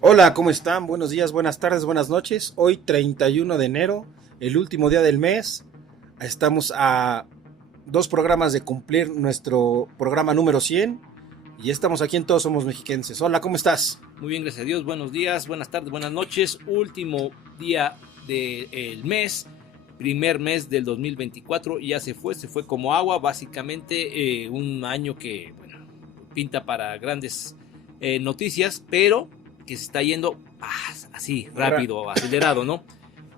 Hola, ¿cómo están? Buenos días, buenas tardes, buenas noches. Hoy 31 de enero, el último día del mes. Estamos a dos programas de cumplir nuestro programa número 100 y estamos aquí en Todos Somos Mexiquenses. Hola, ¿cómo estás? Muy bien, gracias a Dios. Buenos días, buenas tardes, buenas noches. Último día del mes, primer mes del 2024. Ya se fue como agua. Básicamente un año que, bueno, pinta para grandes noticias, pero que se está yendo así, rápido, acelerado, ¿no?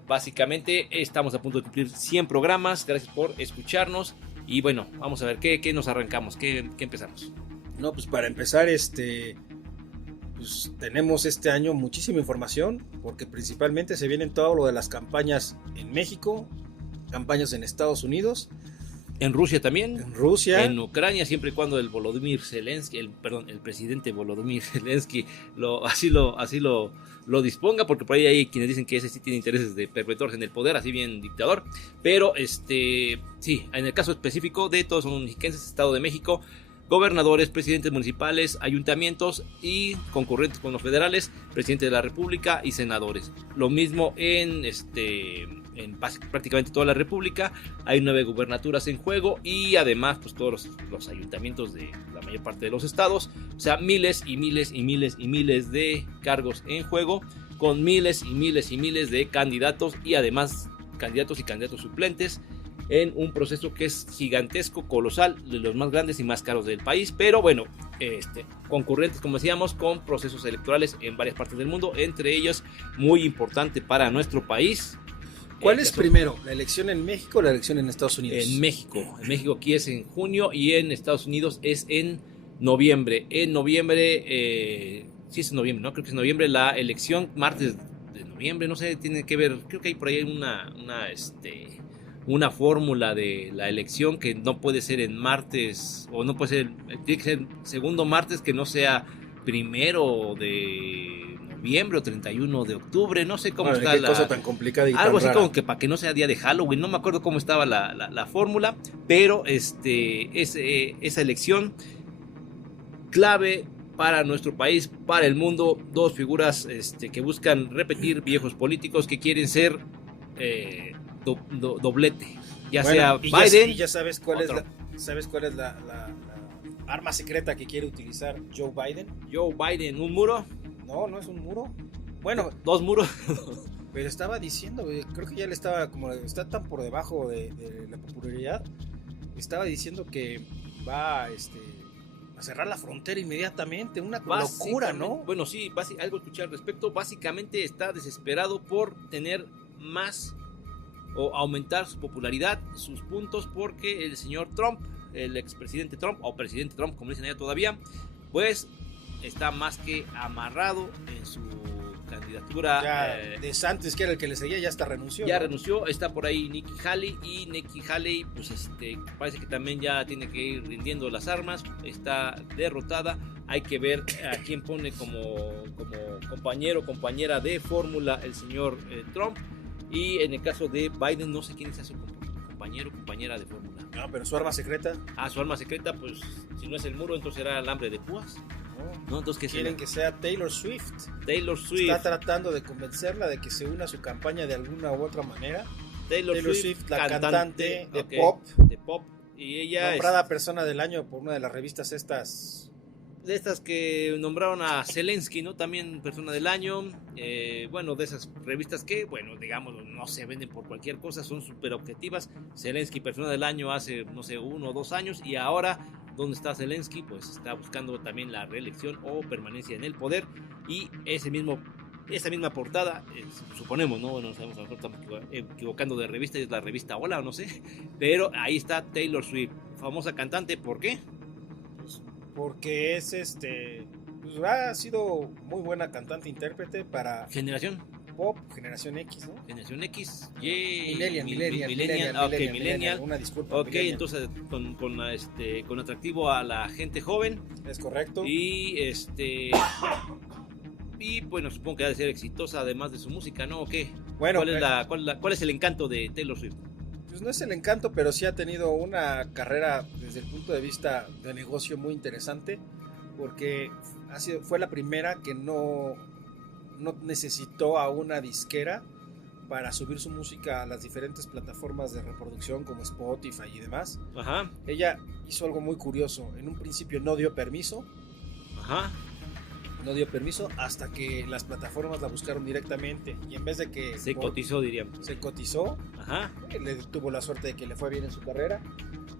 Básicamente estamos a punto de cumplir 100 programas. Gracias por escucharnos. Y bueno, vamos a ver qué nos arrancamos, qué empezamos. No, pues para empezar, pues tenemos este año muchísima información, porque principalmente se vienen todo lo de las campañas en México, campañas en Estados Unidos, En Rusia también, en Rusia. en Ucrania, siempre y cuando el Volodymyr Zelensky, el presidente Volodymyr Zelensky lo disponga, porque por ahí hay quienes dicen que ese sí tiene intereses de perpetuarse en el poder, así bien dictador. Pero sí, en el caso específico de todos los mexicanos, Estado de México, gobernadores, presidentes municipales, ayuntamientos y concurrentes con los federales, presidente de la República y senadores. Lo mismo en prácticamente toda la República. Hay 9 gubernaturas en juego y además pues todos los ayuntamientos de la mayor parte de los estados. O sea, miles y miles y miles y miles de cargos en juego, con miles y miles y miles de candidatos y además candidatos y candidatos suplentes, en un proceso que es gigantesco, colosal, de los más grandes y más caros del país. Pero bueno, concurrentes, como decíamos, con procesos electorales en varias partes del mundo, entre ellos muy importante para nuestro país. ¿Cuál es primero? ¿La elección en México o la elección en Estados Unidos? En México aquí es en junio y en Estados Unidos es en noviembre. En noviembre, sí es en noviembre, ¿no? Creo que es en noviembre la elección, martes de noviembre, no sé, tiene que ver, creo que hay por ahí una fórmula de la elección que no puede ser en martes, o no puede ser, tiene que ser segundo martes que no sea primero de noviembre o 31 de octubre, no sé cómo está qué cosa tan complicada y algo tan así rara. como que para que no sea día de Halloween, no me acuerdo cómo estaba la fórmula, pero esa elección clave para nuestro país, para el mundo, dos figuras que buscan repetir viejos políticos que quieren ser doblete, ya sea Biden. Ya sabes cuál es la arma secreta que quiere utilizar Joe Biden. Joe Biden, un muro. No, no es un muro. Bueno, dos muros. Pero estaba diciendo, creo que ya le estaba, como está tan por debajo de la popularidad, estaba diciendo que va a cerrar la frontera inmediatamente. Una locura, ¿no? Bueno, sí, algo escuché al respecto. Básicamente está desesperado por tener más o aumentar su popularidad, sus puntos, porque el señor Trump, el expresidente Trump, o presidente Trump, como dicen allá todavía, pues está más que amarrado en su candidatura. Ya DeSantis, que era el que le seguía, ya hasta renunció. Ya, ¿no? Renunció. Está por ahí Nikki Haley, y Nikki Haley pues parece que también ya tiene que ir rindiendo las armas, está derrotada. Hay que ver a quién pone como compañero o compañera de fórmula el señor Trump. Y en el caso de Biden, no sé quién es su compañero o compañera de fórmula. No, pero su arma secreta. Su arma secreta, pues si no es el muro, entonces será alambre de púas. ¿No? Entonces, ¿qué quieren que sea Taylor Swift. Taylor Swift está tratando de convencerla de que se una a su campaña de alguna u otra manera. Taylor Swift, la cantante de pop, y ella nombrada persona del año por una de las revistas de estas que nombraron a Zelensky, ¿no? También persona del año. Bueno, de esas revistas que, bueno, digamos, no se venden por cualquier cosa, son súper objetivas. Zelensky, persona del año hace, no sé, 1 o 2 años, y ahora, ¿dónde está Zelensky? Pues está buscando también la reelección o permanencia en el poder, y esa misma portada, suponemos, ¿no? Bueno, sabemos, a lo mejor estamos equivocando de revista, es la revista Hola, o no sé, pero ahí está Taylor Swift, famosa cantante. ¿Por qué? Porque es pues ha sido muy buena cantante intérprete para generación pop, generación X, ¿no? Generación X, Millennial, una disculpa. Ok, millennial. Entonces con atractivo a la gente joven. Es correcto. Y y bueno, supongo que ha de ser exitosa además de su música, ¿no? ¿O qué? Bueno, ¿cuál es el encanto de Taylor Swift? Pues no es el encanto, pero sí ha tenido una carrera desde el punto de vista de negocio muy interesante, porque fue la primera que no no necesitó a una disquera para subir su música a las diferentes plataformas de reproducción como Spotify y demás. Ajá. Ella hizo algo muy curioso. En un principio no dio permiso. Ajá. No dio permiso hasta que las plataformas la buscaron directamente. Y en vez de que Se cotizó, diríamos. se cotizó, Ajá. le tuvo la suerte de que le fue bien en su carrera.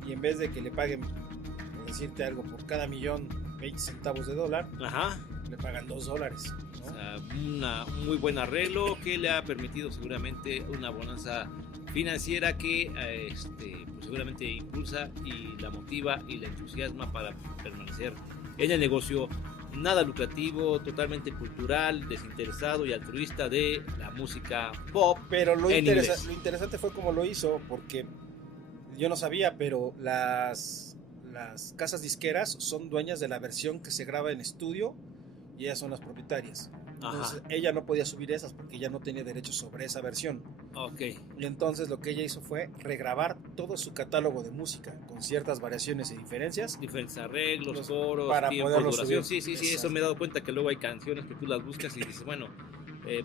Y en vez de que le paguen, por decirte algo, por cada millón 20 centavos de dólar, Ajá. le pagan $2, ¿no? O sea, un muy buen arreglo que le ha permitido seguramente una bonanza financiera que pues seguramente impulsa y la motiva y la entusiasma para permanecer en el negocio nada lucrativo, totalmente cultural, desinteresado y altruista de la música pop. Pero lo inglés. interesante fue cómo lo hizo, porque yo no sabía, pero las casas disqueras son dueñas de la versión que se graba en estudio y ellas son las propietarias. Entonces ella no podía subir esas porque ella no tenía derechos sobre esa versión. Ok. Y entonces lo que ella hizo fue regrabar todo su catálogo de música con ciertas variaciones y diferencias. Diferentes arreglos, coros, para tiempo, poderlo duración. subir. Sí, eso me he dado cuenta que luego hay canciones que tú las buscas y dices, bueno,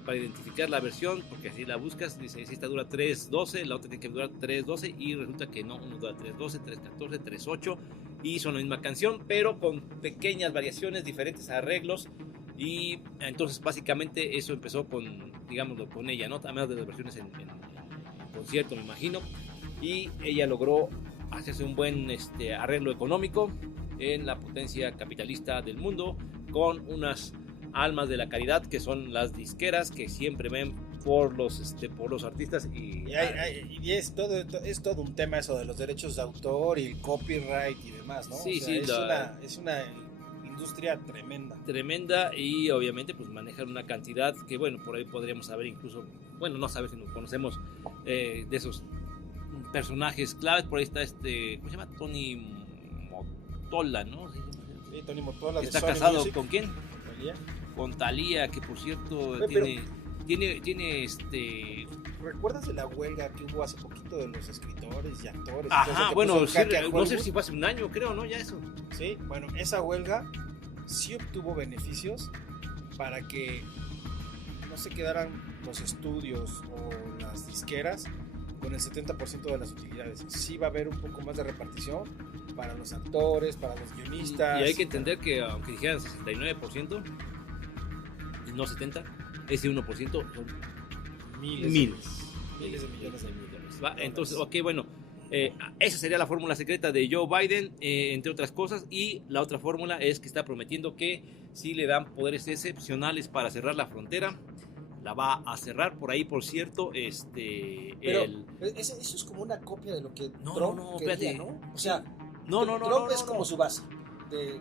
para identificar la versión, porque así la buscas, dice, esta dura 3.12, la otra tiene que durar 3.12 y resulta que no, uno dura 3.12, 3.14, 3.8 y son la misma canción, pero con pequeñas variaciones, diferentes arreglos. Y entonces básicamente eso empezó con, digámoslo, con ella, ¿no? Además de las versiones en concierto, me imagino. Y ella logró hacerse un buen arreglo económico en la potencia capitalista del mundo, con unas almas de la caridad que son las disqueras que siempre ven por los artistas y es todo un tema eso de los derechos de autor y el copyright y demás, ¿no? Sí, o sea, sí, es una industria tremenda y obviamente pues manejan una cantidad que bueno, por ahí podríamos saber incluso, bueno, no saber si nos conocemos de esos personajes claves. Por ahí está ¿cómo se llama? Tony Motola, ¿no? Sí, Tony Motola. ¿Está de Sony casado Music. con quién? ¿Talía? Con Thalía, que por cierto tiene ¿Recuerdas de la huelga que hubo hace poquito de los escritores y actores? Ajá, bueno, sí, no Hollywood? sé si fue hace un año, creo, ¿no? Ya eso. Sí, bueno, esa huelga sí obtuvo beneficios para que no se quedaran los estudios o las disqueras con el 70% de las utilidades. Sí va a haber un poco más de repartición para los actores, para los guionistas. Y hay que entender que aunque dijeran 69% y no 70%, ese 1% son miles de millones de millones. ¿Va? Entonces, ok, bueno, esa sería la fórmula secreta de Joe Biden, entre otras cosas. Y la otra fórmula es que está prometiendo que si le dan poderes excepcionales para cerrar la frontera, la va a cerrar. Por ahí, por cierto, Pero eso es como una copia de lo que Trump quería, espérate. ¿no? O sea, Trump es como su base.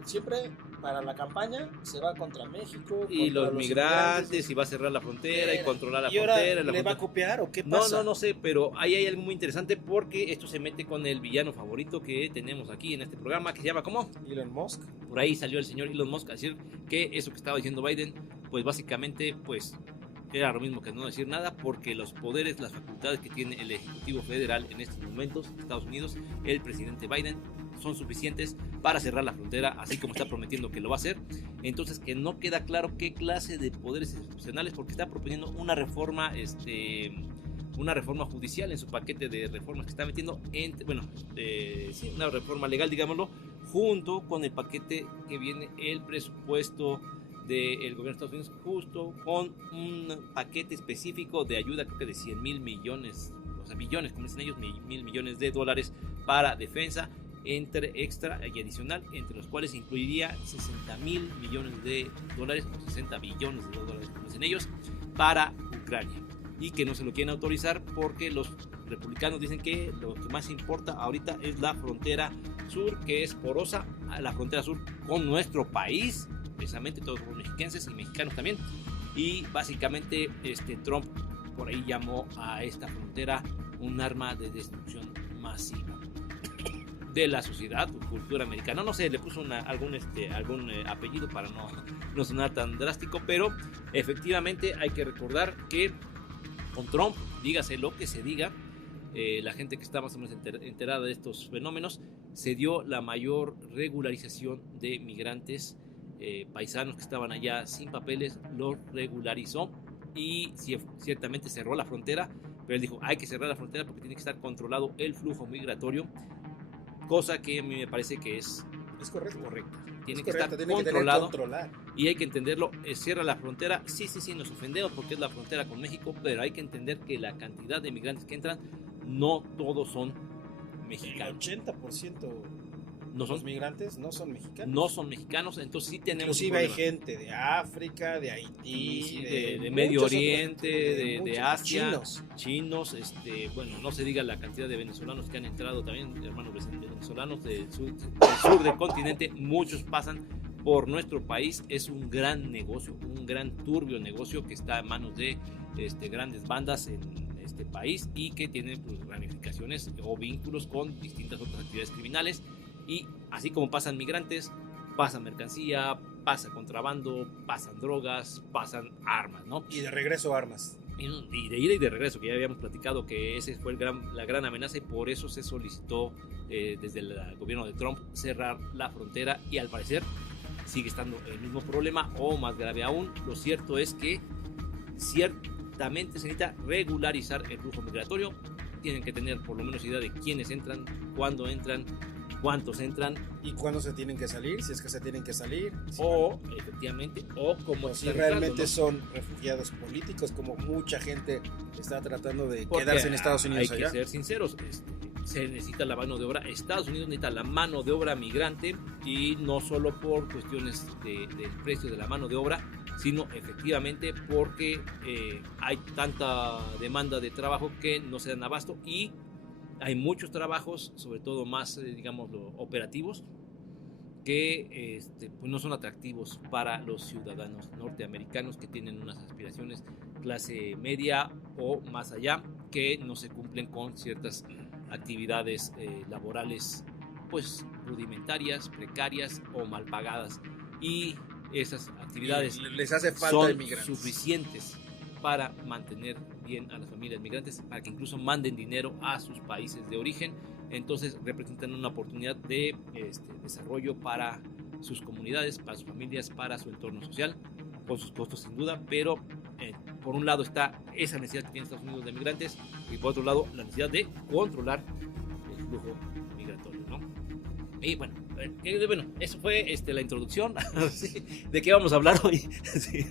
Siempre para la campaña se va contra México y contra los migrantes, y va a cerrar la frontera y controlar la frontera. ¿Le va a copiar o qué pasa? No sé, pero ahí hay algo muy interesante porque esto se mete con el villano favorito que tenemos aquí en este programa, que se llama ¿cómo? Elon Musk. Por ahí salió el señor Elon Musk a decir que eso que estaba diciendo Biden, pues básicamente, pues era lo mismo que no decir nada, porque los poderes, las facultades que tiene el Ejecutivo Federal en estos momentos, Estados Unidos, el presidente Biden, son suficientes para cerrar la frontera, así como está prometiendo que lo va a hacer. Entonces, que no queda claro qué clase de poderes excepcionales, porque está proponiendo una reforma judicial en su paquete de reformas que está metiendo, sí, una reforma legal, digámoslo, junto con el paquete que viene el presupuesto del gobierno de Estados Unidos, justo con un paquete específico de ayuda, creo que de 100,000 millones, o sea, billones, como dicen ellos, 1,000 millones de dólares para defensa, entre extra y adicional, entre los cuales incluiría 60,000 millones de dólares, o 60 billones de dólares, como dicen ellos, para Ucrania. Y que no se lo quieren autorizar porque los republicanos dicen que lo que más importa ahorita es la frontera sur, que es porosa, la frontera sur con nuestro país, precisamente todos los mexicanos y mexicanos también. Y básicamente Trump por ahí llamó a esta frontera un arma de destrucción masiva de la sociedad o cultura americana. No sé, le puso algún apellido para no sonar tan drástico, pero efectivamente hay que recordar que con Trump, dígase lo que se diga, la gente que está más o menos enterada de estos fenómenos, se dio la mayor regularización de migrantes paisanos que estaban allá sin papeles, los regularizó y ciertamente cerró la frontera, pero él dijo, hay que cerrar la frontera porque tiene que estar controlado el flujo migratorio, cosa que a mí me parece que es correcto. Tiene que estar controlado y hay que entenderlo. Cierra la frontera, sí, nos ofendemos porque es la frontera con México, pero hay que entender que la cantidad de migrantes que entran, no todos son mexicanos. El 80% no son los migrantes no son mexicanos. No son mexicanos, entonces sí tenemos. Inclusive hay gente de África, de Haití, de Medio Oriente, de Asia, chinos, bueno, no se diga la cantidad de venezolanos que han entrado también, hermanos venezolanos del sur del continente, muchos pasan por nuestro país. Es un gran negocio, un gran turbio negocio que está en manos de grandes bandas en este país y que tiene pues, ramificaciones o vínculos con distintas otras actividades criminales. Y así como pasan migrantes, pasa mercancía, pasa contrabando, pasan drogas, pasan armas, ¿no? Y de regreso armas. Y de ida y de regreso, que ya habíamos platicado que ese fue la gran amenaza y por eso se solicitó desde el gobierno de Trump cerrar la frontera y al parecer sigue estando el mismo problema o más grave aún. Lo cierto es que ciertamente se necesita regularizar el flujo migratorio. Tienen que tener por lo menos idea de quiénes entran, cuándo entran, cuántos entran y cuándo se tienen que salir, si es que se tienen que salir, o efectivamente, o como si realmente ¿no? son refugiados políticos, como mucha gente está tratando de quedarse en Estados Unidos. Hay que ser sinceros, se necesita la mano de obra. Estados Unidos necesita la mano de obra migrante y no solo por cuestiones del precio de la mano de obra, sino efectivamente porque hay tanta demanda de trabajo que no se dan abasto y hay muchos trabajos, sobre todo más, operativos, que pues no son atractivos para los ciudadanos norteamericanos que tienen unas aspiraciones clase media o más allá, que no se cumplen con ciertas actividades laborales pues rudimentarias, precarias o mal pagadas. Y esas actividades les hace falta son de suficientes para mantener bien a las familias migrantes, para que incluso manden dinero a sus países de origen. Entonces representan una oportunidad de desarrollo para sus comunidades, para sus familias, para su entorno social, con sus costos sin duda, pero por un lado está esa necesidad que tiene Estados Unidos de migrantes y por otro lado la necesidad de controlar el flujo migratorio, ¿no? Y bueno, eso fue la introducción. ¿De qué vamos a hablar hoy? Sí.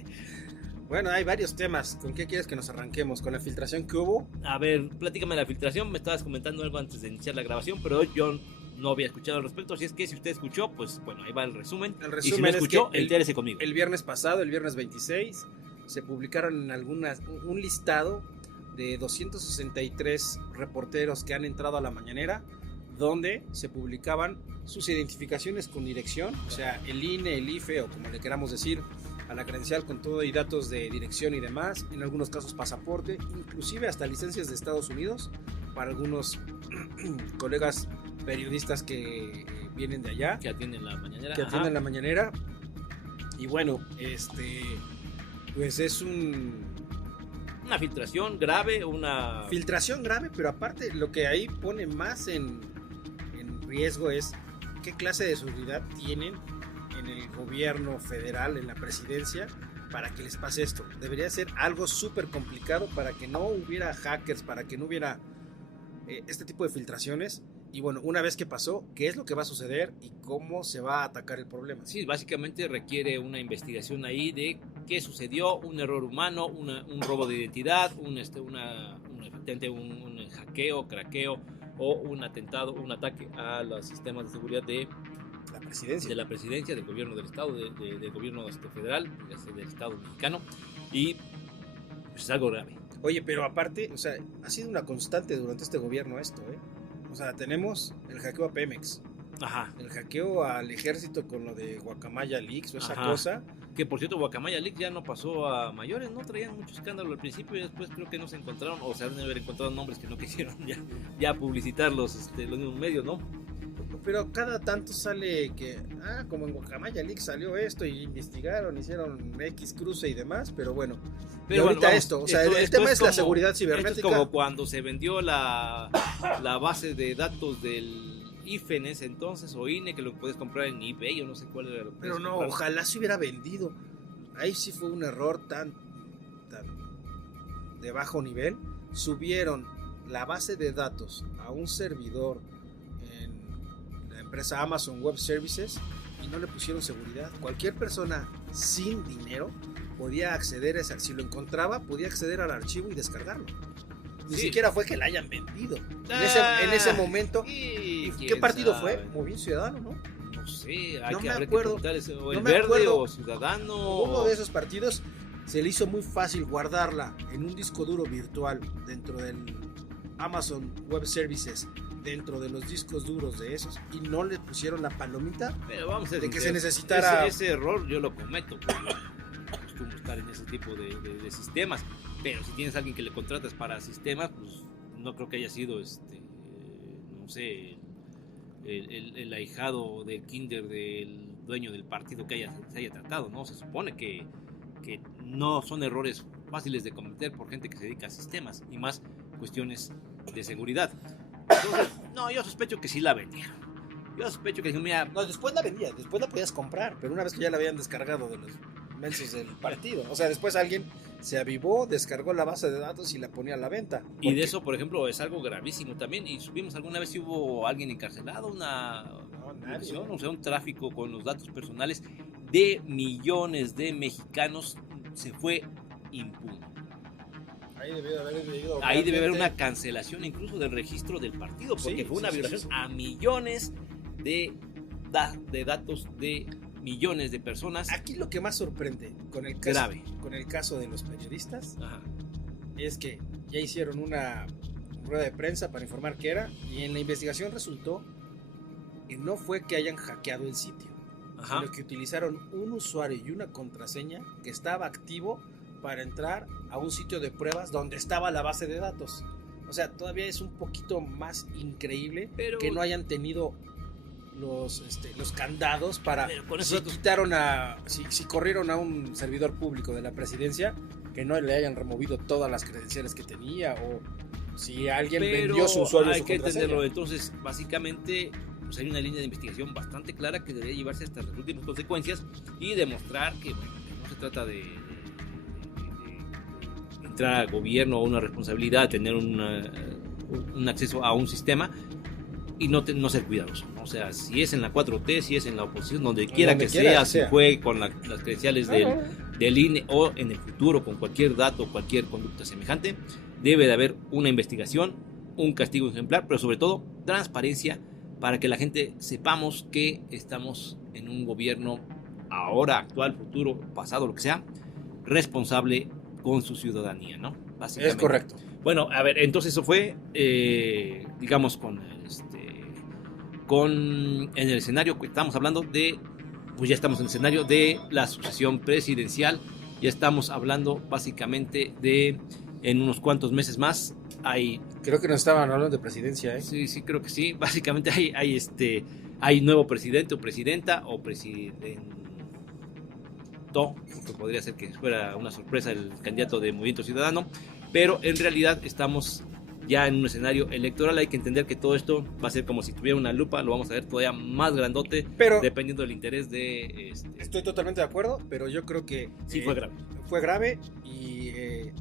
Bueno, hay varios temas. ¿Con qué quieres que nos arranquemos? ¿Con la filtración que hubo? A ver, platícame de la filtración. Me estabas comentando algo antes de iniciar la grabación, pero yo no había escuchado al respecto. Así es que si usted escuchó, pues bueno, ahí va el resumen. Y si no escuchó, entérese conmigo. El viernes pasado, el viernes 26, se publicaron un listado de 263 reporteros que han entrado a la mañanera, donde se publicaban sus identificaciones con dirección, o sea, el INE, el IFE o como le queramos decir, a la credencial con todo y datos de dirección y demás, en algunos casos pasaporte, inclusive hasta licencias de Estados Unidos para algunos colegas periodistas que vienen de allá, que atienden la mañanera. Y bueno, pues es una filtración grave, pero aparte lo que ahí pone más en riesgo es qué clase de seguridad tienen en el gobierno federal, en la presidencia, para que les pase esto. Debería ser algo súper complicado para que no hubiera hackers, para que no hubiera este tipo de filtraciones. Y bueno, una vez que pasó, ¿qué es lo que va a suceder y cómo se va a atacar el problema? Sí, básicamente requiere una investigación ahí de qué sucedió, un error humano, un robo de identidad, un hackeo, craqueo o un atentado, un ataque a los sistemas de seguridad de la presidencia, del gobierno del estado, del gobierno federal, del estado mexicano, y pues es algo grave. Oye, pero aparte, o sea, ha sido una constante durante este gobierno esto, O sea, tenemos el hackeo a Pemex, el hackeo al ejército con lo de Guacamaya Leaks o esa cosa. Que por cierto, Guacamaya Leaks ya no pasó a mayores, ¿no? Traían mucho escándalo al principio y después creo que no se encontraron, o se han de haber encontrado nombres que no quisieron ya publicitar los mismos medios, ¿no? Pero cada tanto sale que, como en Guacamaya Leaks salió esto y investigaron, hicieron X cruce y demás, pero bueno. Pero ahorita vamos, esto, o sea, el tema es la seguridad cibernética. Esto es como cuando se vendió la base de datos del IFE en ese entonces, o INE, que lo puedes comprar en eBay, yo no sé cuál era lo que Pero puedes no, comprar. ojalá se hubiera vendido. Ahí sí fue un error tan de bajo nivel. Subieron la base de datos a un servidor en la empresa Amazon Web Services y no le pusieron seguridad. Cualquier persona sin dinero podía acceder a ese, si lo encontraba, podía acceder al archivo y descargarlo. Ni Sí. siquiera fue que la hayan vendido. Ah, En ese momento, sí, ¿qué quién partido sabe. fue? Movimiento Ciudadano, ¿no? No sé, No me habrá acuerdo. preguntar ese, o No el me Verde acuerdo. o Ciudadano. Uno de esos partidos se le hizo muy fácil guardarla en un disco duro virtual dentro del Amazon Web Services, dentro de los discos duros de esos, y no le pusieron la palomita. Pero vamos a ser de que sinceros, se necesitara- ese error yo lo cometo, porque yo acostumbro estar en ese tipo de sistemas, pero si tienes a alguien que le contratas para sistemas, pues no creo que haya sido no sé, el ahijado del kinder del dueño del partido que se haya tratado, ¿no? Se supone que no son errores fáciles de cometer por gente que se dedica a sistemas y más cuestiones de seguridad. Entonces, no, yo sospecho que sí la vendieron. Yo sospecho que dijeron, mira, No, después la vendía, después la podías comprar, pero una vez que ya la habían descargado de los mensos del partido. O sea, después alguien se avivó, descargó la base de datos y la ponía a la venta. y de Porque- eso, por ejemplo, es algo gravísimo también. Y subimos alguna vez si hubo alguien encarcelado, una No, nadie. violación, o sea, un tráfico con los datos personales de millones de mexicanos se fue impune. Ahí debió de haber debido Ahí debe haber realmente- una cancelación incluso del registro del partido, porque Sí, fue una sí, sí, violación sí. a millones de datos de millones de personas. Aquí lo que más sorprende con el caso, Grave. con el caso de los periodistas Ajá. es que ya hicieron una rueda de prensa para informar qué era, y en la investigación resultó que no fue que hayan hackeado el sitio, Ajá. sino que utilizaron un usuario y una contraseña que estaba activo para entrar a un sitio de pruebas donde estaba la base de datos. O sea, todavía es un poquito más increíble Pero- que no hayan tenido los candados para, Pero con esos si datos- quitaron si corrieron a un servidor público de la presidencia, que no le hayan removido todas las credenciales que tenía, o si alguien vendió su usuario o hay su que contraseña. entenderlo. Entonces, básicamente, pues hay una línea de investigación bastante clara que debería llevarse hasta las últimas consecuencias y demostrar que, bueno, que no se trata de entrar al gobierno o una responsabilidad, tener un acceso a un sistema y no ser cuidadoso, ¿no? O sea, si es en la 4T, si es en la oposición, donde quiera que sea, si fue con las credenciales del INE o en el futuro con cualquier dato, cualquier conducta semejante, debe de haber una investigación, un castigo ejemplar, pero sobre todo transparencia para que la gente sepamos que estamos en un gobierno ahora, actual, futuro, pasado, lo que sea, responsable con su ciudadanía, ¿no? Básicamente. Es correcto. Bueno, a ver, entonces eso fue, digamos, en el escenario que estamos hablando de, pues ya estamos en el escenario de la sucesión presidencial, ya estamos hablando básicamente de, en unos cuantos meses más, Creo que nos estaban hablando de presidencia, ¿eh? sí, creo que sí, básicamente hay nuevo presidente o presidenta o presidente, porque podría ser que fuera una sorpresa el candidato de Movimiento Ciudadano, pero en realidad estamos ya en un escenario electoral. Hay que entender que todo esto va a ser como si tuviera una lupa, lo vamos a ver todavía más grandote, Pero dependiendo del interés de... estoy totalmente de acuerdo, pero yo creo que Sí, fue grave. Fue grave y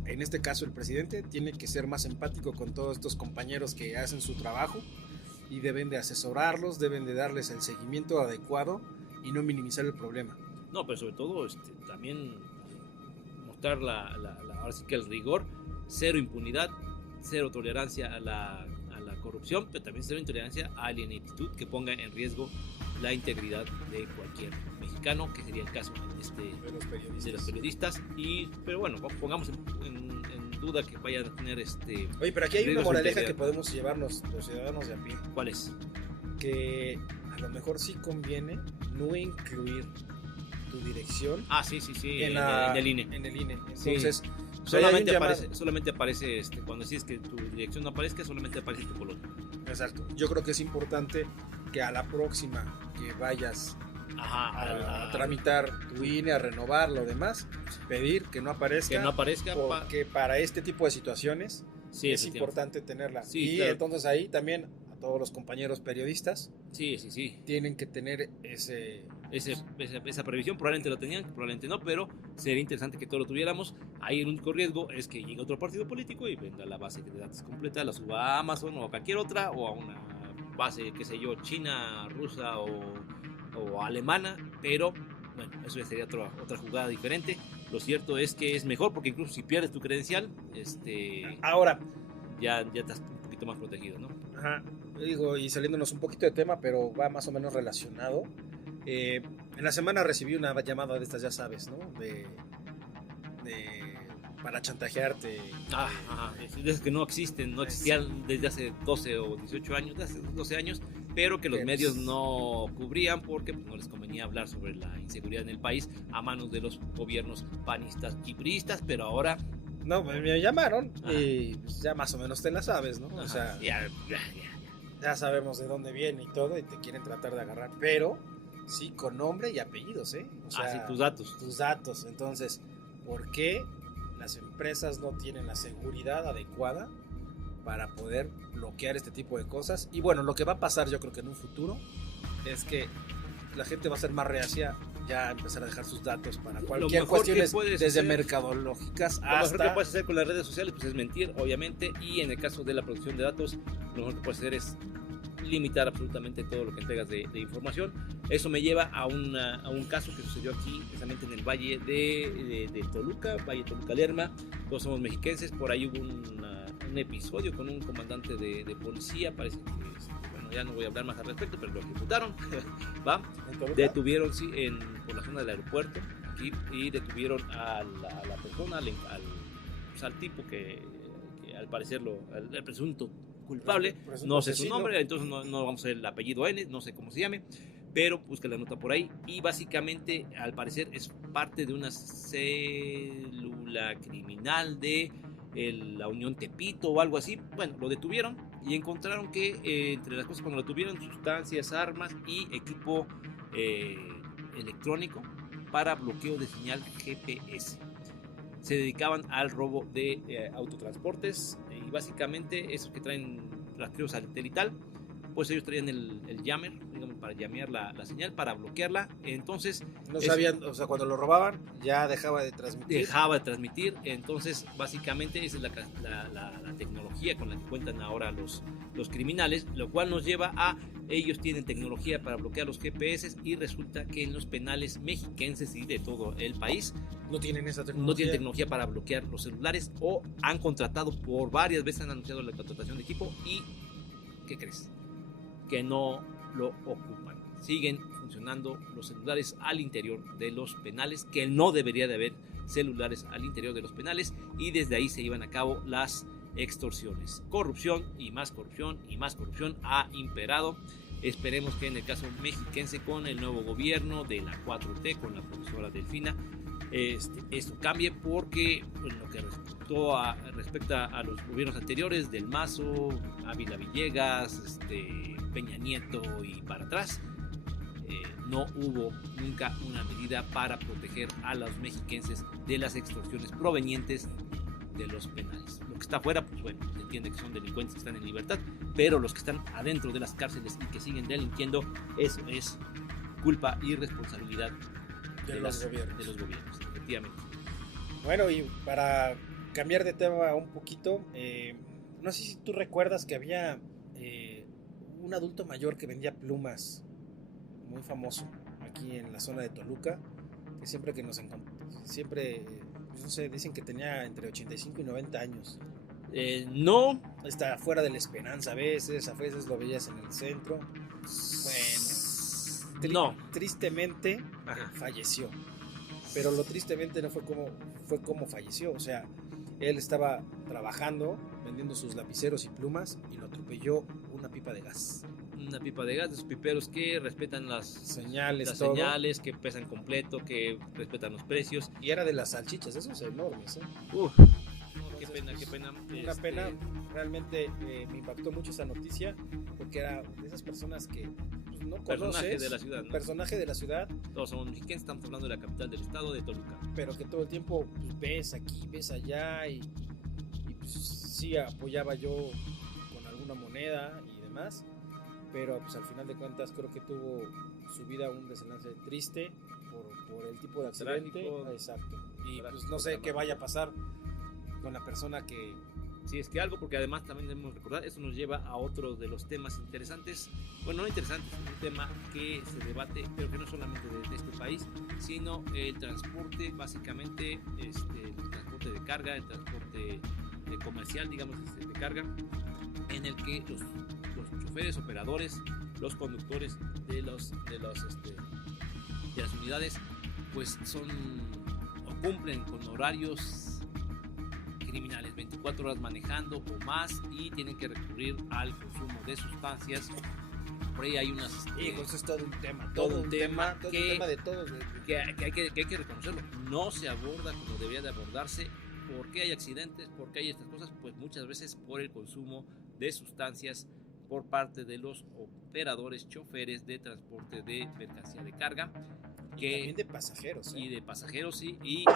en este caso el presidente tiene que ser más empático con todos estos compañeros que hacen su trabajo y deben de asesorarlos, deben de darles el seguimiento adecuado y no minimizar el problema. No, pero sobre todo también mostrar ahora sí que el rigor, cero impunidad, cero tolerancia a la corrupción, pero también cero intolerancia a la ineptitud que ponga en riesgo la integridad de cualquier mexicano, que sería el caso de los periodistas. Pero bueno, pongamos en duda que vayan a tener Oye, pero aquí hay una riesgos moraleja de que podemos llevarnos los ciudadanos de a pie, ¿Cuál es? que a lo mejor sí conviene no incluir tu dirección Ah, sí, en el INE. En el INE. Sí. Entonces, Solamente aparece cuando decides que tu dirección no aparezca, solamente aparece tu color. exacto. Yo creo que es importante que a la próxima que vayas a tramitar tu INE, a renovar lo demás, pedir que no aparezca. que no aparezca. Porque para este tipo de situaciones Sí, es efectivamente. importante tenerla. Sí, y claro. entonces ahí también todos los compañeros periodistas Sí. tienen que tener Esa previsión probablemente lo tenían, probablemente no, pero sería interesante que todos lo tuviéramos. Ahí el único riesgo es que llegue otro partido político y venda la base de datos completa, la suba a Amazon o a cualquier otra, o a una base, qué sé yo, china, rusa o alemana, pero bueno, eso ya sería otra jugada diferente. Lo cierto es que es mejor porque incluso si pierdes tu credencial, Ahora, ya estás un poquito más protegido, ¿no? ajá, digo, y saliéndonos un poquito de tema, pero va más o menos relacionado. En la semana recibí una llamada de estas, ya sabes, ¿no? Para chantajearte. Es que no existían desde hace 12 o 18 años, desde hace 12 años, pero que los medios no cubrían porque pues, no les convenía hablar sobre la inseguridad en el país a manos de los gobiernos panistas y priistas, pero ahora... No, me llamaron y pues, ya más o menos te la sabes, ¿no? O sea, ya sabemos de dónde viene y todo y te quieren tratar de agarrar, pero sí con nombre y apellidos, ¿eh? O sea, sí, tus datos. Tus datos. Entonces, ¿por qué las empresas no tienen la seguridad adecuada para poder bloquear este tipo de cosas? Y bueno, lo que va a pasar yo creo que en un futuro es que la gente va a ser más reacia ya empezar a dejar sus datos para cualquier cuestión, desde mercadológicas hasta... Lo mejor que puedes hacer con las redes sociales pues es mentir, obviamente, y en el caso de la producción de datos, lo mejor que puedes hacer es limitar absolutamente todo lo que entregas de información. Eso me lleva a un caso que sucedió aquí, precisamente en el Valle de Toluca, Valle Toluca-Lerma. Todos somos mexiquenses, por ahí hubo un episodio con un comandante de policía, parece que, bueno, ya no voy a hablar más al respecto, pero lo ejecutaron, ¿va? Detuvieron, sí, por la zona del aeropuerto, aquí, y detuvieron a la persona, al tipo que al parecer el presunto culpable, no sé su nombre, entonces no vamos a ver el apellido N, no sé cómo se llame, pero busca la nota por ahí, y básicamente al parecer es parte de una célula criminal de la Unión Tepito o algo así. Bueno, lo detuvieron y encontraron que entre las cosas cuando lo tuvieron, sustancias, armas y equipo electrónico para bloqueo de señal GPS. Se dedicaban al robo de autotransportes y básicamente esos que traen rastreo satelital, pues ellos traían el jammer, digamos, para llamear la señal, para bloquearla. Entonces no sabían, o sea, cuando lo robaban ya dejaba de transmitir. Entonces básicamente esa es la tecnología con la que cuentan ahora los criminales, lo cual nos lleva a ellos tienen tecnología para bloquear los GPS y resulta que en los penales mexiquenses y de todo el país no tienen esa tecnología. No tienen tecnología para bloquear los celulares, o han contratado por varias veces, han anunciado la contratación de equipo y ¿qué crees? Que no lo ocupan. Siguen funcionando los celulares al interior de los penales, que no debería de haber celulares al interior de los penales, y desde ahí se llevan a cabo las extorsiones. Corrupción y más corrupción y más corrupción ha imperado. Esperemos que en el caso mexiquense, con el nuevo gobierno de la 4T, con la profesora Delfina, esto cambie, porque en lo que respecta a los gobiernos anteriores, del Mazo, Ávila Villegas, Peña Nieto y para atrás, no hubo nunca una medida para proteger a los mexiquenses de las extorsiones provenientes de los penales. Lo que está afuera, pues bueno, se entiende que son delincuentes que están en libertad, pero los que están adentro de las cárceles y que siguen delinquiendo, eso es culpa y responsabilidad de los gobiernos, efectivamente. Bueno, y para cambiar de tema un poquito, no sé si tú recuerdas que había un adulto mayor que vendía plumas, muy famoso aquí en la zona de Toluca, que siempre que nos encontramos, no sé, dicen que tenía entre 85 y 90 años. No. Está fuera de la Esperanza a veces lo veías en el centro. Bueno, tristemente falleció. Pero lo tristemente no fue como falleció. O sea, él estaba trabajando, vendiendo sus lapiceros y plumas, y lo atropelló una pipa de gas. Una pipa de gas, de esos piperos que respetan las señales, que pesan completo, que respetan los precios. Y era de las salchichas, esos enormes, Qué pena. Una pena, realmente me impactó mucho esa noticia, porque era de esas personas que pues, no conoces. Personaje de la ciudad, ¿no? Personaje de la ciudad. Todos somos mexicanos, estamos hablando de la capital del estado, de Toluca. Pero que todo el tiempo pues, ves aquí, ves allá, y pues sí apoyaba yo con alguna moneda y demás, pero pues al final de cuentas creo que tuvo su vida un desenlace triste por el tipo de accidente. Trágico. Exacto. Y Trágico, pues no sé qué vaya a pasar con la persona que... Si es que algo, porque además también debemos recordar, eso nos lleva a otro de los temas interesantes, bueno, no interesantes, un tema que se debate, pero que no solamente de este país, sino el transporte, básicamente, el transporte de carga, el transporte comercial, digamos, de carga, en el que los choferes, operadores, los conductores de las unidades, pues son o cumplen con horarios criminales, 24 horas manejando o más, y tienen que recurrir al consumo de sustancias. Por ahí hay unas... Eso es todo un tema, todo un tema de todos. Que hay que reconocerlo. No se aborda como debería de abordarse. ¿Por qué hay accidentes? ¿Por qué hay estas cosas? Pues muchas veces por el consumo de sustancias por parte de los operadores, choferes de transporte de mercancía de carga. Y también de pasajeros. Y de pasajeros, sí. Y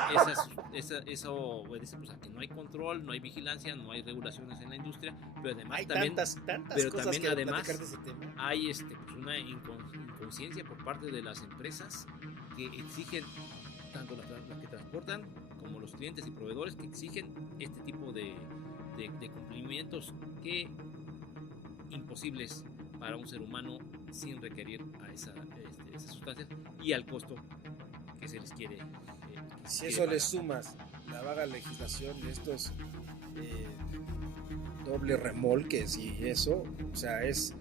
eso obedece pues, a que no hay control, no hay vigilancia, no hay regulaciones en la industria. Pero además hay tantas cosas también que además de ese tema. Hay pues, una inconsciencia por parte de las empresas que exigen, tanto las que transportan como los clientes y proveedores, que exigen este tipo de cumplimientos que imposibles para un ser humano sin requerir a esas sustancias y al costo que se les quiere. Si eso le sumas la vaga legislación de estos doble remolques y eso, o sea, es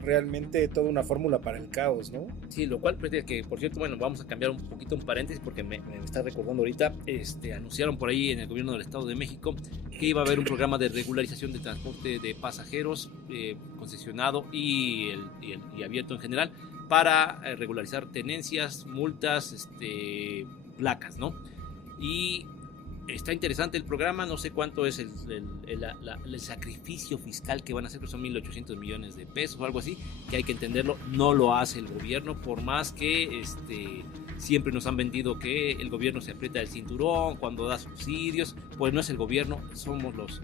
realmente toda una fórmula para el caos, ¿no? Sí, lo cual pretende que, por cierto, bueno, vamos a cambiar un poquito un paréntesis porque me está recordando ahorita, anunciaron por ahí en el gobierno del Estado de México que iba a haber un programa de regularización de transporte de pasajeros concesionado y abierto en general para regularizar tenencias, multas, placas, ¿no? Y está interesante el programa, no sé cuánto es el sacrificio fiscal que van a hacer, que son 1.800 millones de pesos o algo así, que hay que entenderlo, no lo hace el gobierno, por más que siempre nos han vendido que el gobierno se aprieta el cinturón cuando da subsidios, pues no es el gobierno, somos los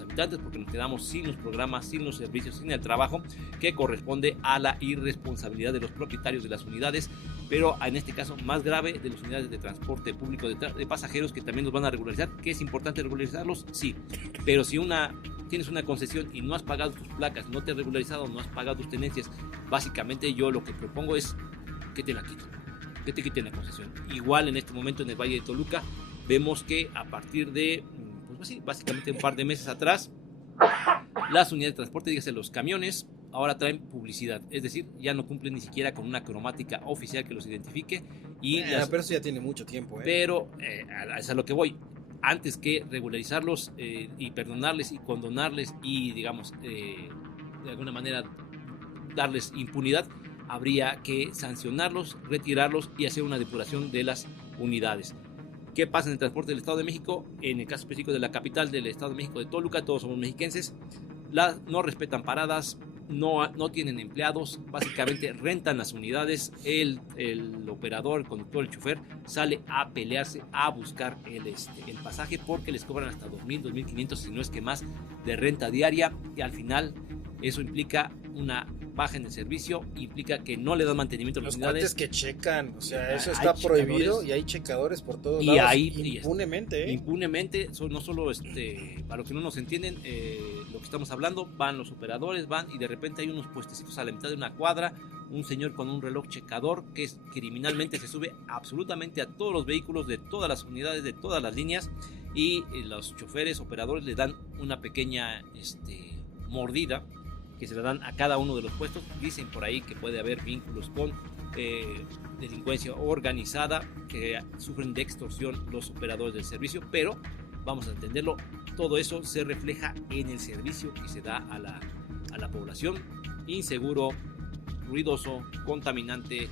habitantes, porque nos quedamos sin los programas, sin los servicios, sin el trabajo que corresponde a la irresponsabilidad de los propietarios de las unidades, pero en este caso más grave de las unidades de transporte público de pasajeros, que también nos van a regularizar. ¿Que es importante regularizarlos? Sí, pero si tienes una concesión y no has pagado tus placas, no te has regularizado, no has pagado tus tenencias, básicamente yo lo que propongo es que te la quiten, que te quiten la concesión. Igual en este momento en el Valle de Toluca vemos que a partir de, pues sí, básicamente un par de meses atrás, las unidades de transporte, dígase los camiones, ahora traen publicidad, es decir, ya no cumplen ni siquiera con una cromática oficial que los identifique. Pero eso ya tiene mucho tiempo. Pero es a lo que voy. Antes que regularizarlos y perdonarles y condonarles y, digamos, de alguna manera darles impunidad, habría que sancionarlos, retirarlos y hacer una depuración de las unidades. ¿Qué pasa en el transporte del Estado de México? En el caso específico de la capital del Estado de México, de Toluca, todos somos mexiquenses, no respetan paradas, no tienen empleados, básicamente rentan las unidades, el operador, el conductor, el chofer sale a pelearse, a buscar el pasaje, porque les cobran hasta 2,000, 2,500, si no es que más, de renta diaria, y al final eso implica una baja en el servicio, implica que no le dan mantenimiento a las unidades. Los cuates que checan, o sea, eso está prohibido y hay checadores por todos lados, impunemente. Impunemente, no solo para los que no nos entienden lo que estamos hablando, van los operadores, y de repente hay unos puestecitos a la mitad de una cuadra, un señor con un reloj checador que criminalmente se sube absolutamente a todos los vehículos de todas las unidades, de todas las líneas, y los choferes, operadores le dan una pequeña mordida que se le dan a cada uno de los puestos. Dicen por ahí que puede haber vínculos con delincuencia organizada, que sufren de extorsión los operadores del servicio, pero vamos a entenderlo, todo eso se refleja en el servicio que se da a la población: inseguro, ruidoso, contaminante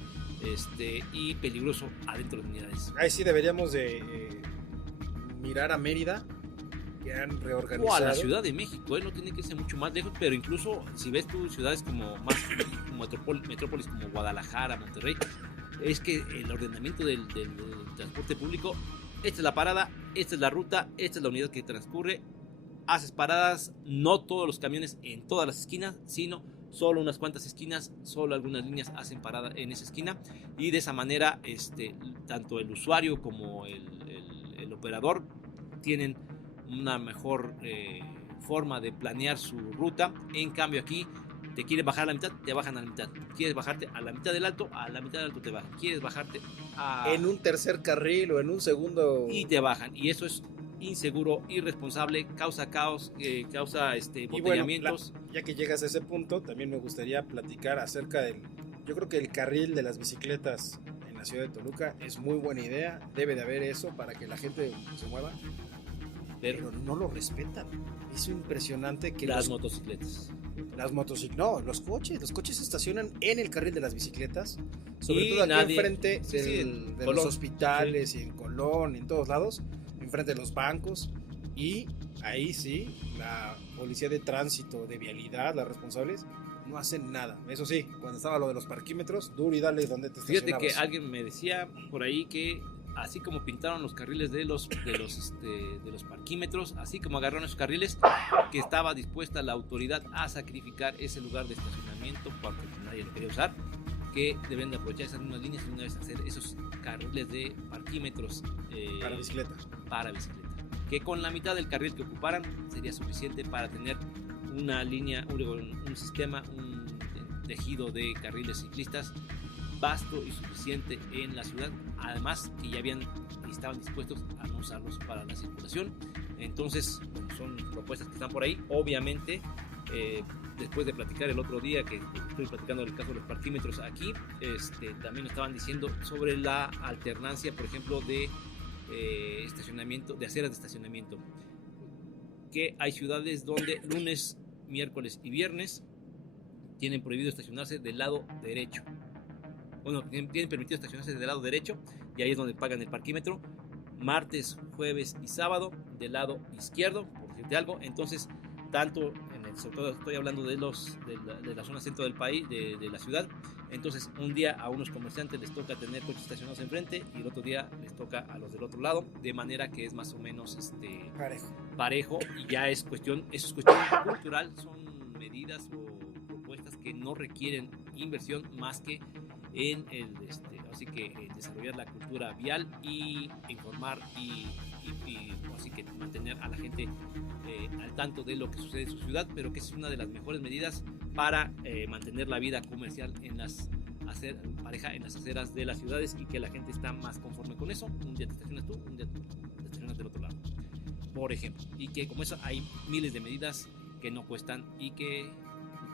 y peligroso adentro de las unidades. Ahí sí deberíamos de mirar a Mérida, que han reorganizado. O a la Ciudad de México, no tiene que irse mucho más lejos, pero incluso si ves tú ciudades como metrópolis como Guadalajara, Monterrey, es que el ordenamiento del transporte público, esta es la parada, esta es la ruta, esta es la unidad que transcurre, haces paradas, no todos los camiones en todas las esquinas, sino solo unas cuantas esquinas, solo algunas líneas hacen parada en esa esquina, y de esa manera tanto el usuario como el operador tienen una mejor forma de planear su ruta. En cambio aquí te quieres bajar a la mitad, te bajan a la mitad. Quieres bajarte a la mitad del alto, a la mitad del alto te bajan. Quieres bajarte en un tercer carril o en un segundo y te bajan, y eso es inseguro, irresponsable, causa caos, causa embotellamientos. Bueno, ya que llegas a ese punto, también me gustaría platicar acerca yo creo que el carril de las bicicletas en la ciudad de Toluca es muy buena idea, debe de haber eso para que la gente se mueva, pero no lo respetan. Es impresionante que las motocicletas. No, los coches se estacionan en el carril de las bicicletas, sobre y todo aquí enfrente de Colón, los hospitales, y en Colón, en todos lados, enfrente de los bancos, y ahí sí, la policía de tránsito, de vialidad, las responsables, no hacen nada. Eso sí, cuando estaba lo de los parquímetros, duro y dale donde te estacionabas. Fíjate que alguien me decía por ahí que así como pintaron los carriles de los parquímetros, así como agarraron esos carriles, que estaba dispuesta la autoridad a sacrificar ese lugar de estacionamiento porque nadie lo quería usar, que deben de aprovechar esas mismas líneas y una vez hacer esos carriles de parquímetros para bicicleta, que con la mitad del carril que ocuparan sería suficiente para tener una línea, un sistema, un tejido de carriles ciclistas vasto y suficiente en la ciudad, además que ya estaban dispuestos a no usarlos para la circulación. Entonces, bueno, son propuestas que están por ahí. Obviamente, después de platicar el otro día, que estoy platicando del caso de los parquímetros aquí, también estaban diciendo sobre la alternancia, por ejemplo, de estacionamiento, de aceras de estacionamiento, que hay ciudades donde lunes, miércoles y viernes tienen prohibido estacionarse del lado derecho. Bueno, tienen permitido estacionarse del lado derecho, y ahí es donde pagan el parquímetro. Martes, jueves y sábado del lado izquierdo, por decirte algo. Entonces, tanto sobre todo estoy hablando de la zona centro del país, de la ciudad. Entonces, un día a unos comerciantes les toca tener coches estacionados enfrente y el otro día les toca a los del otro lado, de manera que es más o menos parejo, y ya eso es cuestión cultural. Son medidas o propuestas que no requieren inversión más que en así que desarrollar la cultura vial y informar y así que mantener a la gente al tanto de lo que sucede en su ciudad, pero que es una de las mejores medidas para mantener la vida comercial en las aceras de las ciudades, y que la gente está más conforme con eso. Un día te estacionas tú, un día te estacionas del otro lado, por ejemplo, y que como eso hay miles de medidas que no cuestan y que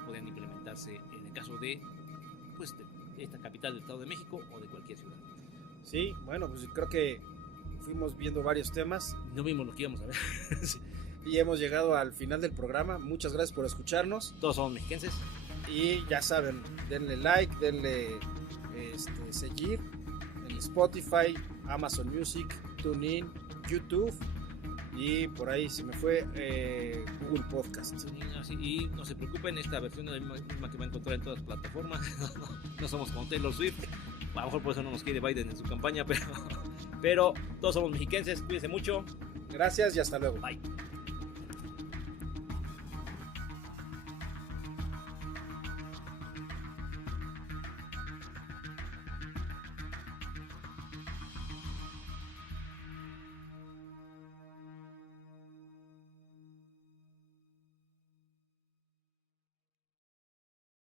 pueden implementarse en el caso de esta capital del Estado de México o de cualquier ciudad. Sí, bueno, pues creo que fuimos viendo varios temas. No vimos lo que íbamos a ver. Y hemos llegado al final del programa. Muchas gracias por escucharnos. Todos somos mexiquenses. Y ya saben, denle like, denle seguir en Spotify, Amazon Music, TuneIn, YouTube. Y por ahí se me fue Google Podcast. Y no se preocupen, esta versión es la misma que va a encontrar en todas las plataformas. No somos como Taylor Swift. A lo mejor por eso no nos quiere Biden en su campaña, pero todos somos mexiquenses. Cuídense mucho. Gracias y hasta luego. Bye.